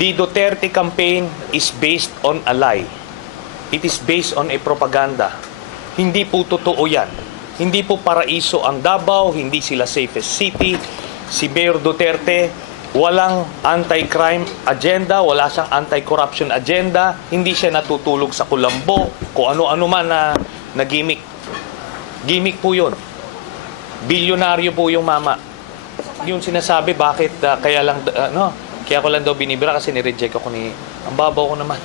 The Duterte campaign is based on a lie. It is based on a propaganda. Hindi po totoo yan. Hindi po paraiso ang Davao, hindi sila safest city. Si Mayor Duterte, walang anti-crime agenda, wala siyang anti-corruption agenda, hindi siya natutulog sa kulambo, kung ano-ano man na gimmick. Gimmick po yun. Bilyonaryo po yung mama. Yung sinasabi, bakit kaya ko lang daw binibira kasi ni-reject ako ang babaw ko naman.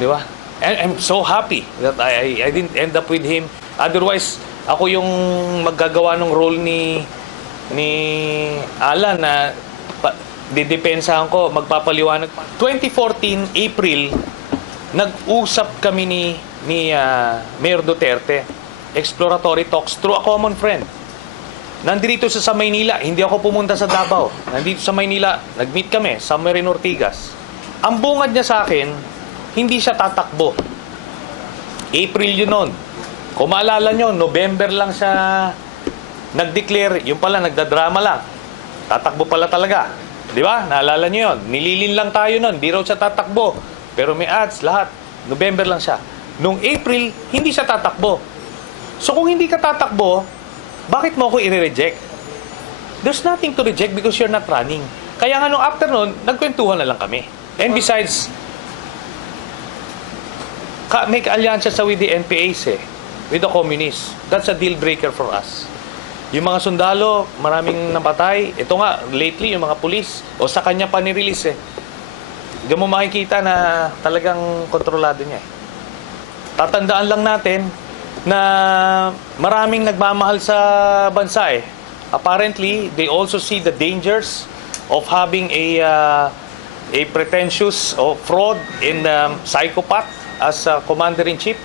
Di ba? And I'm so happy that I didn't end up with him. Otherwise, ako yung maggagawa ng role ni Alan na didepensahan ko, magpapaliwanag. 2014, April, nag-usap kami ni Mayor Duterte. Exploratory talks through a common friend. Nandito sa Maynila, hindi ako pumunta sa Davao. Nandito sa Maynila, nag-meet kami, somewhere in Ortigas. Ang bungad niya sa akin, hindi siya tatakbo. April yun nun. Kung maalala nyo, November lang siya nag-declare, yung pala, nagdadrama lang. Tatakbo pala talaga. Di ba? Naalala nyo yun. Nililin lang tayo nun. Di raw siya tatakbo. Pero may ads, lahat. November lang siya. Nung April, hindi siya tatakbo. So kung hindi ka tatakbo, bakit mo ako i-reject? There's nothing to reject because you're not running. Kaya nga nung after nun, nagkwentuhan na lang kami. And besides, make alyansa sa with the NPAs with the communists. That's a deal breaker for us. Yung mga sundalo, maraming napatay. Ito nga, lately, yung mga pulis, o sa kanya pa nirelease Diyan mo makikita na talagang kontrolado niya Tatandaan lang natin na maraming nagmamahal sa bansa Apparently, they also see the dangers of having a pretentious or fraud in psychopath as commander-in-chief.